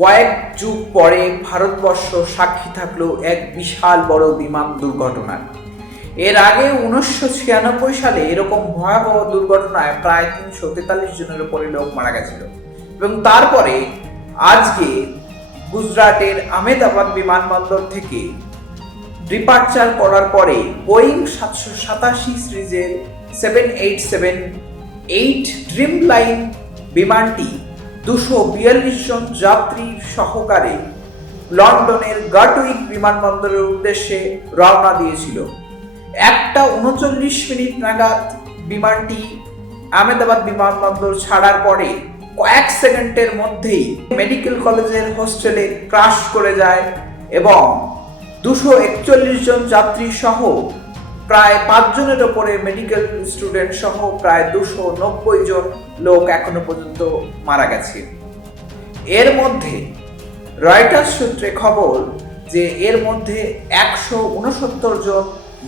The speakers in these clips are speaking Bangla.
কয়েক যুগ পরে ভারতবর্ষ সাক্ষী থাকলো এক বিশাল বড় বিমান দুর্ঘটনার। এর আগে 1996 সালে এরকম ভয়াবহ দুর্ঘটনায় প্রায় 343 জনের উপরে লোক মারা গেছিল। এবং তারপরে আজকে গুজরাটের আহমেদাবাদ বিমানবন্দর থেকে ডিপার্চার করার পরে বোয়িং 787 সিরিজের 787-8 ড্রিম লাইন বিমানটি 242 জন যাত্রী সহকারে লন্ডনের গাটউইক বিমানবন্দরের উদ্দেশ্যে রওনা দিয়েছিল। 1:39 নাগাদ বিমানটি আহমেদাবাদ বিমানবন্দর ছাড়ার পরে কয়েক সেকেন্ডের মধ্যেই মেডিকেল কলেজের হোস্টেলে ক্রাশ করে যায় এবং 241 জন যাত্রী সহ প্রায় 5 জনের ওপরে মেডিকেল স্টুডেন্ট সহ প্রায় 290 জন লোক এখনো পর্যন্ত মারা গেছে। এর মধ্যে রয়টার্স সূত্রে খবর যে এর মধ্যে 169 জন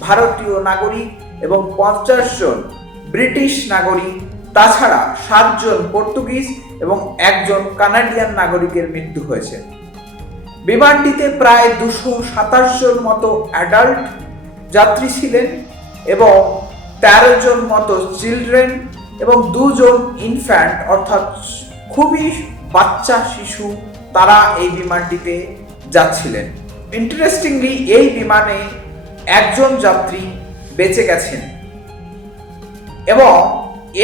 ভারতীয় নাগরিক এবং 50 জন ব্রিটিশ নাগরিক, তাছাড়া 7 জন পর্তুগিজ এবং 1 জন কানাডিয়ান নাগরিকের মৃত্যু হয়েছে। বিমানটিতে প্রায় 227 জন মতো অ্যাডাল্ট যাত্রী ছিলেন এবং 13 জন মতো চিলড্রেন এবং 2 জন ইনফ্যান্ট অর্থাৎ খুবই বাচ্চা শিশু, তারা এই বিমানটিতে যাচ্ছিলেন। ইন্টারেস্টিংলি এই বিমানে 1 জন যাত্রী বেঁচে গেছেন এবং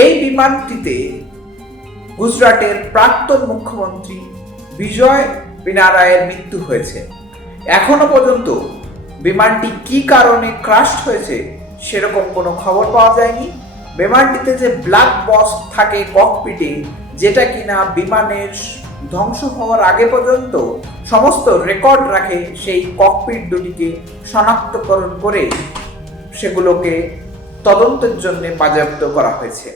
এই বিমানটিতে গুজরাটের প্রাক্তন মুখ্যমন্ত্রী বিজয় বিনারায়ের মৃত্যু হয়েছে। এখনো পর্যন্ত বিমানটি কি কারণে ক্রাশ হয়েছে সেরকম কোনো খবর পাওয়া যায়নি। বিমানটিতে যে ব্ল্যাক বক্স থাকে ককপিটে, যেটা কিনা বিমানের ধ্বংস হওয়ার আগে পর্যন্ত সমস্ত রেকর্ড রাখে, সেই ককপিট দুটিকে শনাক্তকরণ করে সেগুলোকে তদন্তের জন্য বাজেয়াপ্ত করা হয়েছে।